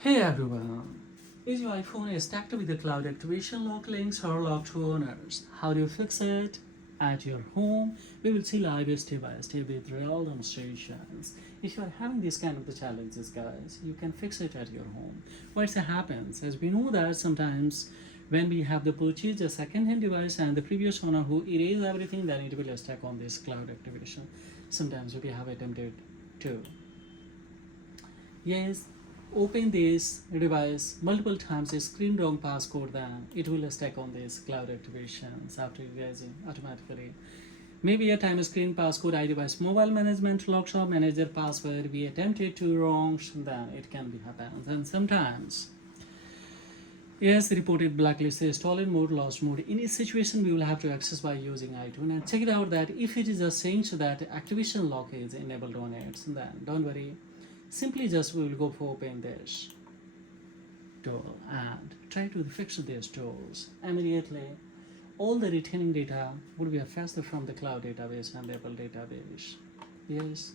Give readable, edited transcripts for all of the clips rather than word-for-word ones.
Hey everyone! Is your iPhone stacked with the cloud activation lock links or locked owners? How do you fix it? At your home, we will see live step by step with real demonstrations. If you are having these kind of the challenges, guys, you can fix it at your home. What happens? As we know that sometimes when we have the purchase a second-hand device and the previous owner who erase everything, then it will stack on this cloud activation. Sometimes we have attempted to. Yes, open this device multiple times, a screen wrong passcode, then it will stack on this cloud activations after erasing automatically. Maybe a time screen passcode, iDevice mobile management, lockshop manager password, we attempted to wrong, then it can be happen. And sometimes, yes, reported blacklist, stolen mode, lost mode. In this situation, we will have to access by using iTunes and check it out that if it is a saying so that activation lock is enabled on it, then don't worry. Simply just we will go for open this tool and try to fix these tools. Immediately, all the retaining data would be fetched from the cloud database and Apple database. Yes.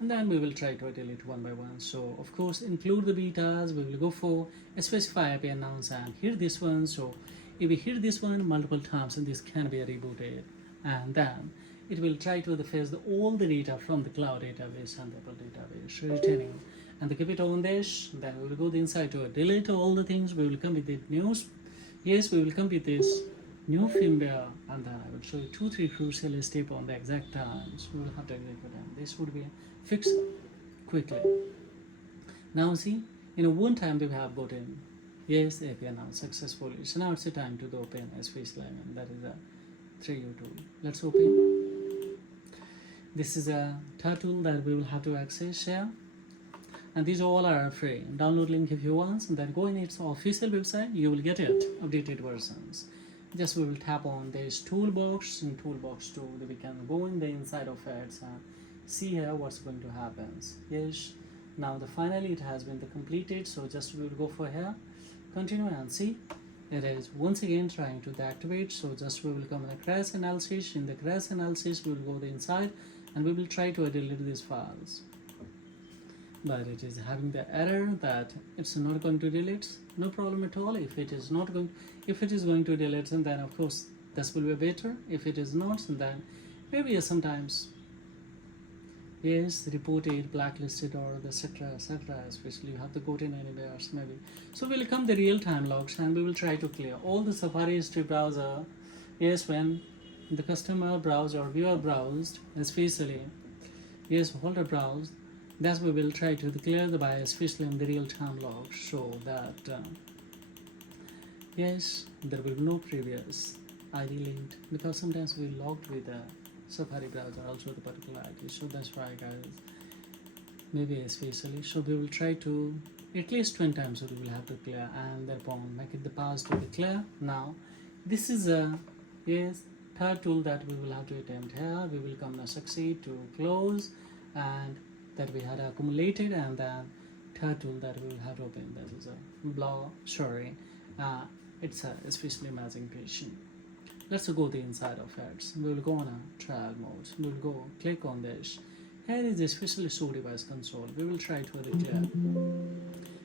And then we will try to delete one by one. So of course include the betas, we will go for specify IP announce and hit this one. So if we hit this one multiple times and this can be rebooted, and then it will try to fetch all the data from the cloud database and the Apple database retaining and keep it on this. Then we will go inside to delete all the things. We will come with the news. Yes, we will come with this new firmware, and then I will show you 2-3 crucial steps on the exact times. We will have to execute them. This would be fixed quickly. Now see, one time we have gotten yes API now successfully. So now it's the time to open SPC line, that is a 3U tool. Let's open. This is a third tool that we will have to access here, and these all are free. Download link if you want, and then go in its official website, you will get it updated versions. Just we will tap on this toolbox, and toolbox 2 we can go in the inside of it and see here what's going to happen. Yes, now finally it has been completed, so just we will go for here, continue, and see it is once again trying to deactivate. So just we will come in the crash analysis. In the crash analysis we will go the inside and we will try to delete these files, but it is having the error that it's not going to delete. No problem at all. If it is going to delete, and then of course this will be better. If it is not, then maybe sometimes yes, reported, blacklisted, or the etc. Especially you have to go to anywhere else maybe. So we'll come the real-time logs and we will try to clear all the Safari history browser. Yes, when the customer browsed or viewer browsed, especially yes, holder browsed, that we will try to clear the bias, especially in the real-time log, so that yes, there will be no previous ID linked, because sometimes we logged with the Safari browser also the particular ID. So that's why, guys, maybe especially. So we will try to at least 20 times we will have to clear, and thereupon make it the pass to be clear. Now this is a yes third tool that we will have to attempt here. We will come now succeed to close, and that we had accumulated, and then third tool that we will have to open, that is a blow it's a especially matching patient. Let's go the inside of it. We will go on a trial mode. We will go click on this. Here is especially show device console. We will try to declare.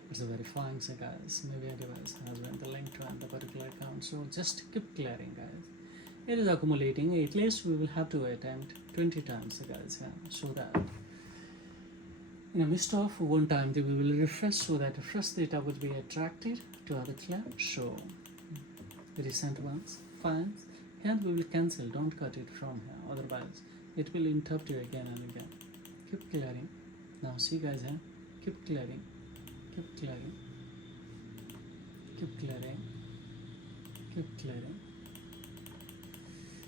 It's a verifying, so guys, maybe a device has been the link to the particular account. So just keep clearing, guys. It is accumulating. At least we will have to attempt 20 times, guys, yeah, so that in a midst of one time we will refresh, so that the fresh data would be attracted to other clear. So recent ones, files. Here we will cancel, don't cut it from here, otherwise it will interrupt you again and again. Keep clearing. Now see, guys, here, keep clearing, keep clearing, keep clearing, keep clearing.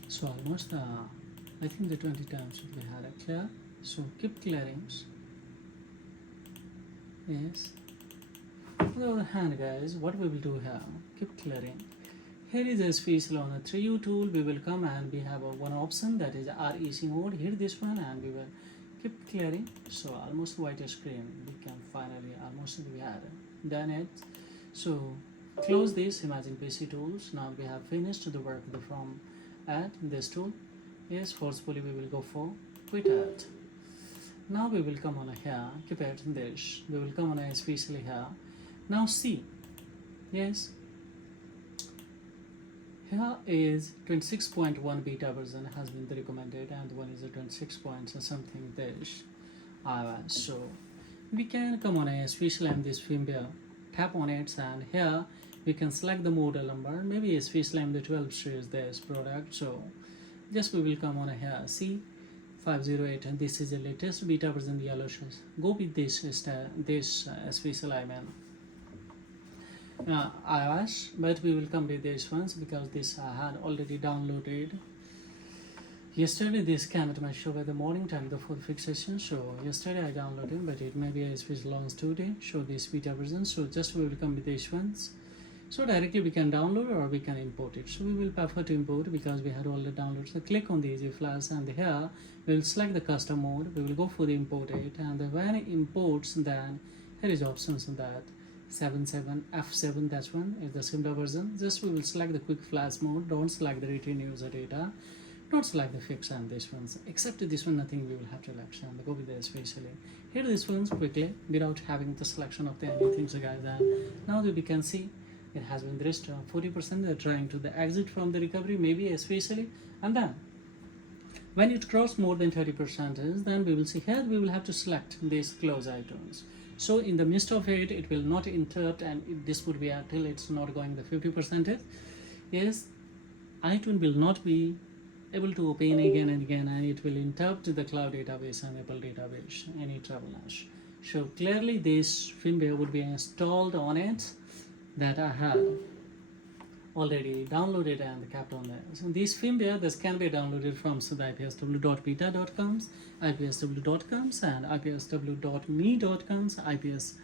So almost I think the 20 times we had a clear. So keep clearing. Yes. On the other hand, guys, what we will do here, keep clearing. Here is a special on a 3U tool. We will come and we have one option, that is REC mode. Hit this one and we will keep clearing. So almost white screen. We can finally almost we had done it. So close this imagine PC tools. Now we have finished the work from at this tool. Yes, forcefully we will go for quit at. Now we will come on here, keep it in this. We will come on especially here. Now see, yes, here is 26.1 beta version has been the recommended, and one is a 26 point something this iOS. So we can come on especially on this firmware, tap on it, and here we can select the model number. Maybe especially on the 12 series this product. So just we will come on here, see 508, and this is the latest beta version yellow shows. Go with this special iOS, but we will come with this ones because this I had already downloaded yesterday. This came at my show by the morning time before the fixation. So yesterday I downloaded, but it may be a special launch today. Show this beta version. So just we will come with these ones. So directly we can download or we can import it. So we will prefer to import because we had all the downloads. So click on the easy flash, and here we will select the custom mode. We will go for the import it, and when it imports, then here is options in that 77 F7, that's one is the simpler version. Just we will select the quick flash mode. Don't select the retain user data. Don't select the fix and this ones. Except this one, nothing we will have to select, and go with the especially. Here this ones quickly without having the selection of the anything. So guys, now that we can see it has been reached 40%. They're trying to the exit from the recovery, maybe especially, and then when it crosses more than 30%, then we will see here we will have to select these close iTunes. So in the midst of it, it will not interrupt, and this would be until it's not going the 50%. Yes, iTunes will not be able to open again and again, and it will interrupt the cloud database and Apple database, any trouble nash. So clearly this firmware would be installed on it that I have already downloaded and kept on there. So this firmware, this can be downloaded from the ipsw.beta.coms, ipsw.coms, and ipsw.me.coms, ips.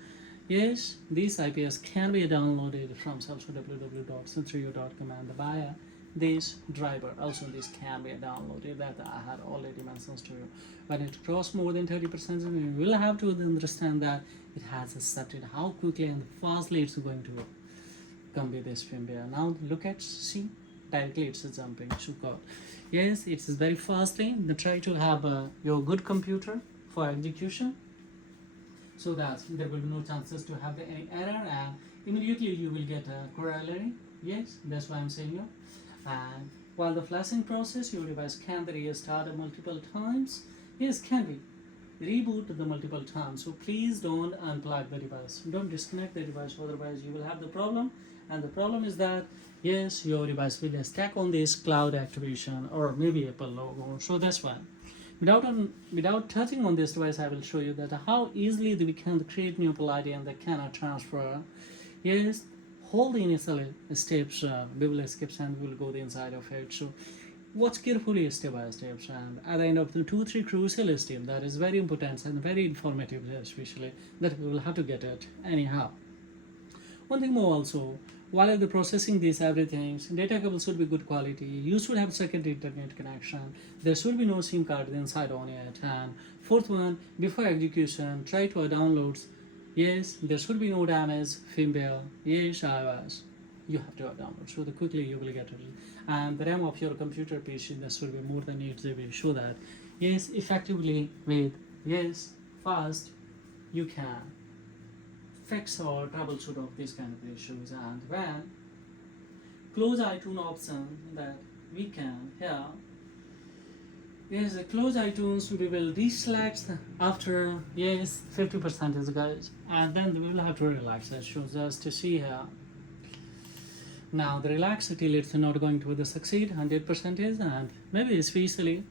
Yes, this IPS can be downloaded from also www.centrio.com, and the buyer this driver also this can be downloaded that I had already mentioned to you. When it crosses more than 30%, you will have to understand that it has accepted how quickly and fastly it's going to come with this firmware. Now look at, see, directly it's jumping to code. Yes, it's very fastly. Try to have your good computer for execution, so that there will be no chances to have any error, and immediately you will get a corollary. Yes, that's why I'm saying you. And while the flashing process, your device can be restarted multiple times. Yes, can be reboot the multiple times. So please don't unplug the device. Don't disconnect the device, otherwise you will have the problem. And the problem is that yes, your device will stack on this cloud activation or maybe Apple logo. So that's why. Without touching on this device, I will show you that how easily we can create new Apple ID and they cannot transfer. Yes, hold the initial steps, we will skip and we will go the inside of it. So watch carefully step by steps, and at the end of the 2-3 crucial steps that is very important and very informative, especially that we will have to get it anyhow. One thing more also, while the processing these everything, data cable should be good quality. You should have secondary internet connection. There should be no SIM card inside on it. And fourth one, before execution, try to download. Yes, there should be no damage. Firmware, yes, iOS. You have to download so that quickly you will get it. And the RAM of your computer PC, that should be more than 8 GB. Show that yes, effectively with yes, fast, you can fix or troubleshoot of these kind of issues. And when close iTunes option that we can here, yes, the close iTunes we will deselect after yes 50% guys, and then we will have to relax that shows us to see here. Now the relax till it's not going to succeed 100%, and maybe especially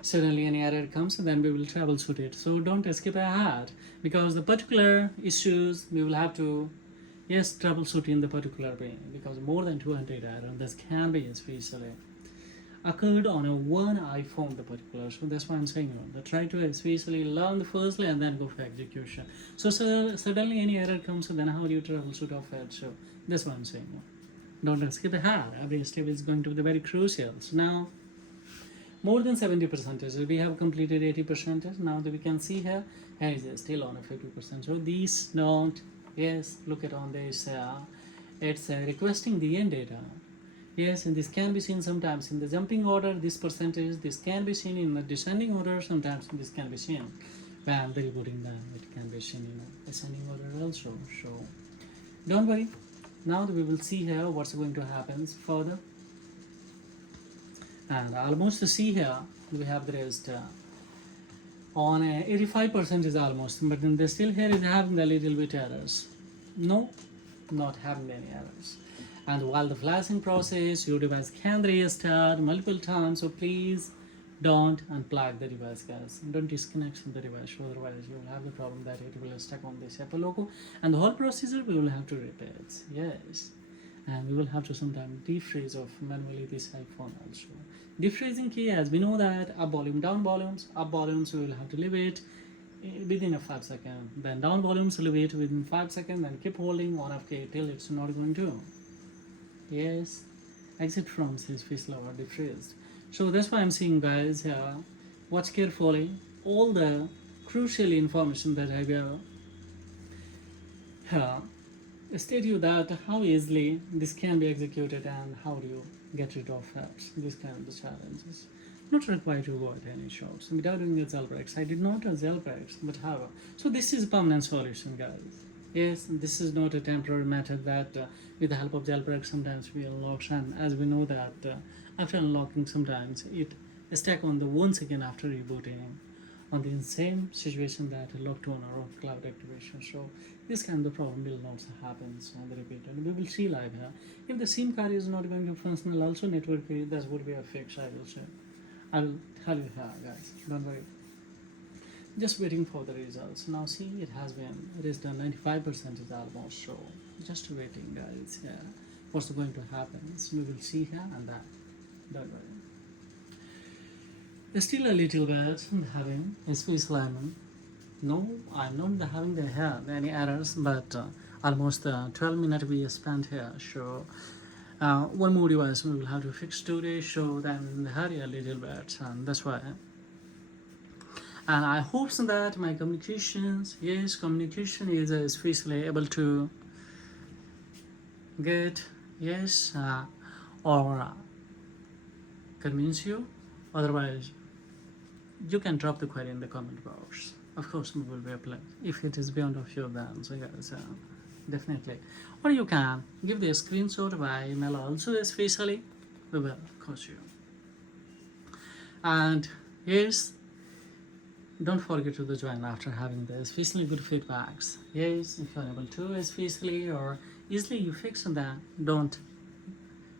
suddenly any error comes, and then we will troubleshoot it. So don't skip ahead, because the particular issues we will have to yes troubleshoot in the particular way, because more than 200 errors this can be especially occurred on a one iPhone the particular. So that's why I'm saying try to especially learn firstly and then go for execution. So suddenly any error comes, then how do you troubleshoot of it? So that's why I'm saying don't skip ahead. Every step is going to be very crucial. So now more than 70%, we have completed 80%. Now that we can see here is still on a 50%. So these don't yes look at on this it's requesting the end data. Yes, and this can be seen sometimes in the jumping order, this percentage. This can be seen in the descending order, sometimes this can be seen. when the rebooting, then it can be seen, ascending order also. So don't worry. Now we will see here what's going to happen further. And almost see here we have the rest on 85% is almost, but then they still here is having a little bit errors. No, not having any errors. And while the flashing process, your device can restart multiple times, so please don't unplug the device, guys. Don't disconnect from the device, otherwise you will have the problem that it will stuck on this Apple logo, and the whole procedure we will have to repeat. Yes, and we will have to sometimes defreeze of manually this iPhone also. Defreezing key, as we know that up volume, down volumes, up volumes we will have to leave it within a 5 seconds, then down volumes leave it within 5 seconds, then keep holding on of key till it's not going to. Yes, exit from this face lower defreezed. So that's why I'm saying, guys, here watch carefully all the crucial information that I will here state you that how easily this can be executed and how do you get rid of this kind of the challenges. Not required to avoid any shorts without doing the jailbreaks. I did not do jailbreaks, but however, so this is a permanent solution, guys. Yes, this is not a temporary method that with the help of jailbreak sometimes we unlock, and as we know that after unlocking sometimes it stack on the 1 second after rebooting on the same situation that locked on or cloud activation. So this kind of problem will not happen on the repeat, and we will see live here. If the SIM card is not going to function, also network that would be a fix, I will say. I will tell you here, guys, don't worry. Just waiting for the results. Now see, it has been reached 95% is almost, so just waiting, guys. Yeah, what's going to happen? So we will see here and that. Don't worry. Still a little bit having a space lemon. No, I'm not having the here any errors, but almost 12 minutes we spent here. So one more device we will have to fix today. So then hurry a little bit, and that's why. And I hope so that my communications, yes, communication is especially able to get, yes, or convince you. Otherwise, you can drop the query in the comment box. Of course, we will be applying. If it is beyond of your then, so guys, definitely. Or you can give the screenshot by email also, especially. We will coach you. And yes, don't forget to join after having the especially good feedbacks. Yes, if you are able to, especially or easily you fix that, don't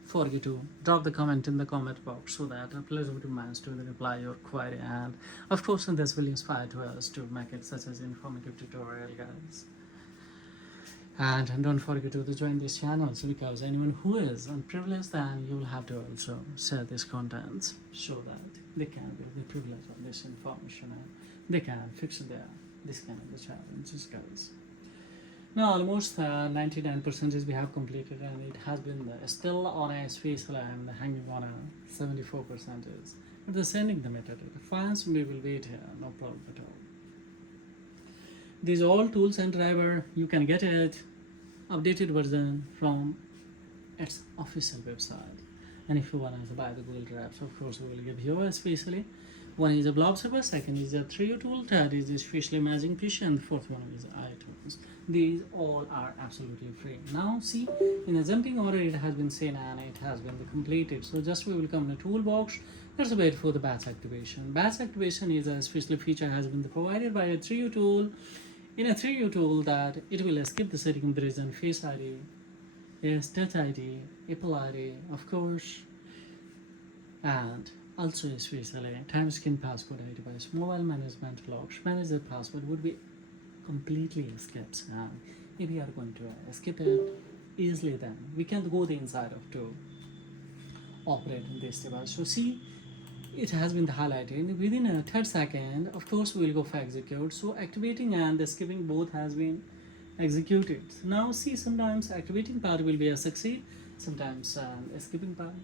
forget to drop the comment in the comment box so that a pleasant minds to reply your query, and of course this will inspire to us to make it such as informative tutorial, guys. And don't forget to join this channel, because anyone who is unprivileged, then you will have to also share this content so that they can be the privilege of this information and they can fix this kind of the challenges, guys. Now almost 99% we have completed, and it has been still on a space and hanging on a 74%. But the sending the metadata files, we will wait here, no problem at all. These all tools and driver, you can get it updated version from its official website. And if you want to buy the Google Drives, of course we will give you especially. One is a blob server, second is a 3U tool, third is especially Magic PC, and the fourth one is iTunes. These all are absolutely free. Now see, in a jumping order it has been seen and it has been completed. So just we will come in a toolbox. Let's wait for the batch activation. Batch activation is a special feature has been provided by a 3U tool. In a 3U tool that it will skip the setting of the region, Face ID, yes, Touch ID, Apple ID, of course, and also especially time skin password ID device, mobile management logs, manager password would be completely skipped. And if we are going to skip it easily, then we can go the inside of to operate in this device. So see, it has been highlighted within a 3rd second. Of course we will go for execute, so activating and the skipping both has been executed. Now see, sometimes activating part will be a succeed, sometimes skipping part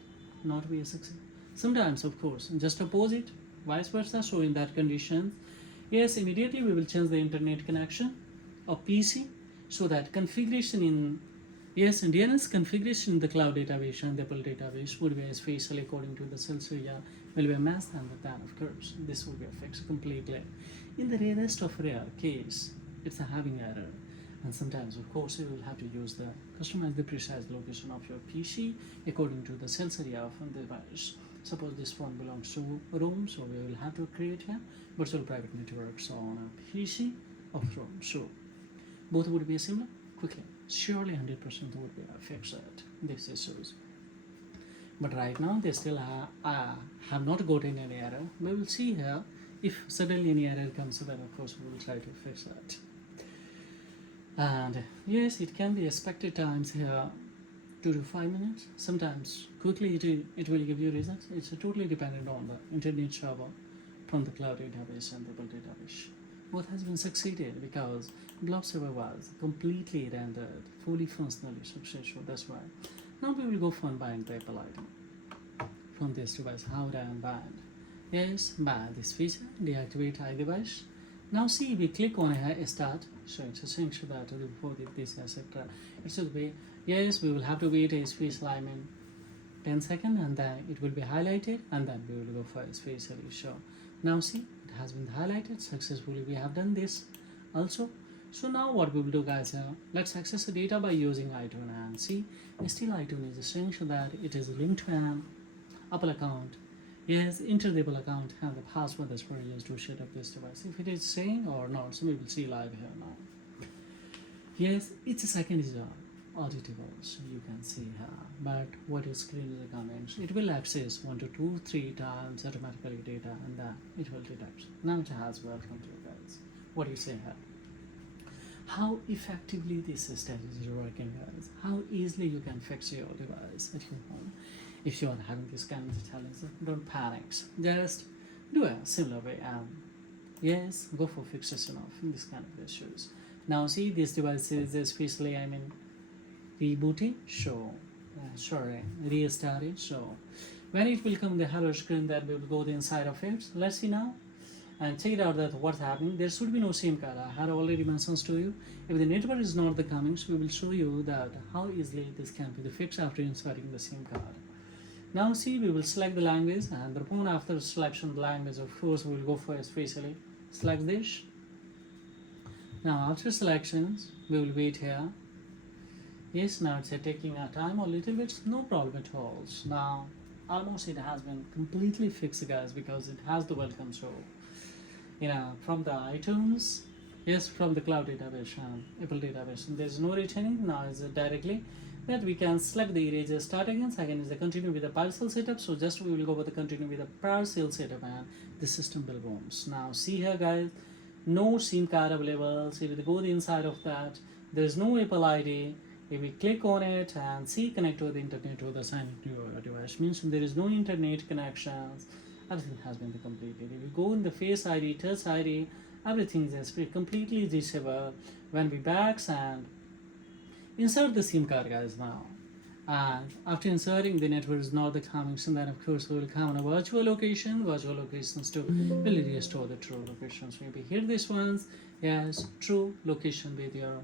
not be a succeed, sometimes of course just opposite, vice versa. So in that condition, yes, immediately we will change the internet connection of PC so that configuration in Yes, and DNS configuration in the cloud database and the Apple database would be spatially according to the cells area will be a mess, and then of course this will be fixed completely. In the rarest of rare case, it's a having error, and sometimes of course you will have to use the customize the precise location of your PC according to the cells area of the device. Suppose this phone belongs to room, so we will have to create a virtual private networks on a PC of room. So both would be similar quickly. Surely 100% would be fixed these issues. But right now they still have not gotten any error. We will see here if suddenly any error comes, then of course we will try to fix that. And yes, it can be expected times here 2 to 5 minutes. Sometimes quickly it will give you results. It's totally dependent on the internet server from the cloud database and the Apple database. Both has been succeeded because blob server was completely rendered fully functionally successful. That's why. Now we will go for buying the Apple item from this device. How would I unbind? Yes, buy this feature, deactivate iDevice. Now see, we click on a start, so it's essential that before this etc. It should be yes, we will have to wait a space alignment 10 seconds, and then it will be highlighted, and then we will go for a space show. Now see, it has been highlighted successfully. We have done this also. So now what we will do, guys, let's access the data by using iTunes, and see, still iTunes is essential that it is linked to an Apple account. Yes, enter the Apple account and the password that's for used to set up this device. If it is saying or not, so we will see live here now. Yes, each second is auditable, so you can see here. But what is screen is the comments. It will access 1 to 2, 3 times automatically data, and then it will detect. Now it has welcome to you guys. What do you say here? How effectively this strategy is working, guys. How easily you can fix your device at your home. If you are having this kind of challenge, don't panic. Just do a similar way, and yes, go for fixation of this kind of issues. Now see, this device is especially, rebooting, so restarting. So when it will come the hello screen, that we will go the inside of it. Let's see now and check it out that what's happening. There should be no SIM card. I had already mentioned to you. If the network is not the coming, so we will show you that how easily this can be the fix after inserting the SIM card. Now see, we will select the language, and the phone after selection of the language, of course we will go for especially select this. Now after selections, we will wait here. Yes, now it's taking a time or little bit, no problem at all. Now almost it has been completely fixed, guys, because it has the welcome show from the iTunes, yes, from the cloud database and Apple database. There's no returning. Now it's directly that we can select the eraser start again. Second is the continue with the partial setup. So just we will go with the continue with the partial setup, and the system will bounce. Now see here, guys, no SIM card available. So if we go the inside of that, there is no Apple ID. If we click on it and see connect to the internet or the sign to your device, means there is no internet connections. Everything has been completed. If we go in the Face ID, Touch ID, everything is completely disabled. When we back and insert the SIM card, guys, now. And after inserting, the network is not the coming, so then of course we will come on a virtual location. Virtual locations to will restore the true locations. Maybe here this ones, yes, true location with your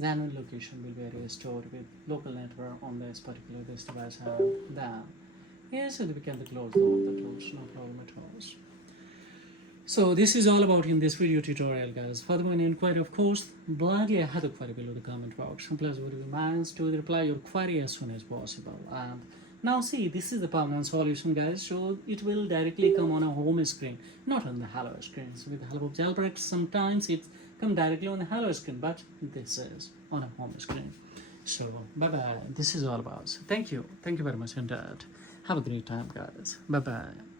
genuine location will be restored with local network on this particular this device. Then yes, we can close the close, no problem at all. So this is all about in this video tutorial, guys. Further any inquiry, of course, gladly I have the query below the comment box. And plus, would be managed to reply your query as soon as possible. And now see, this is the permanent solution, guys. So it will directly come on a home screen, not on the hello screen. So with the help of Jailbreak, sometimes it come directly on the hello screen, but this is on a home screen. So bye bye. This is all about. Thank you very much, and have a great time, guys. Bye bye.